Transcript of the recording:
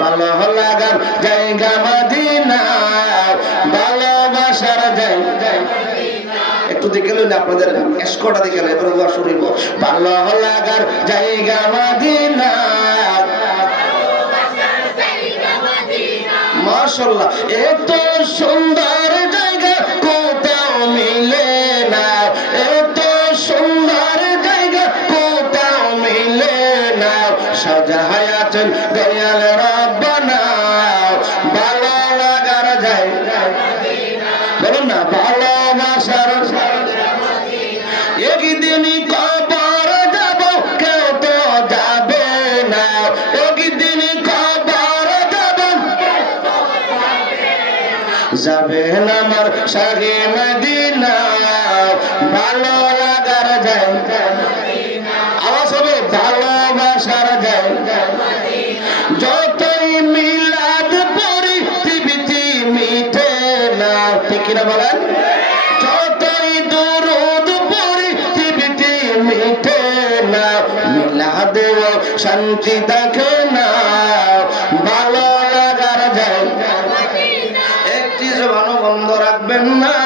ভালো লাগার জায়গা মদিনা, ভালোবাসার জায়গা। একটু দেখে লইলে আপনাদের এসকটা দেখে লই, এবার ওয়া শুনিব। ভালো লাগার জায়গা মদিনা, মাশাআল্লাহ। এত সুন্দর জায়গা কোথাও মিলে না, এত সুন্দর জায়গা কোথাও মিলে না। সাজায়াছেন দয়াল রব্বানা, ভালো লাগার জায়গা মদিনা, বলুন না ভালোবাসার একদিনই কবর যাব, কেউ তো যাবে না। একদিনই কবর যাব, যাবেন আমার শাহে মদিনা, ভালো লাগার জায়গা মদিনা। আওয়াজ হবে ভালোবাসার জায়গা মদিনা। যতই মিলাদ পড়ি পৃথিবী মিটে না, ঠিক কিনা বলেন? যতই দরুদ পড়ি পৃথিবী মিটে না, মিলাদেও শান্তি দেখে না, ভালো লাগার জায়গা। একটি জবানও বন্ধ রাখবেন না।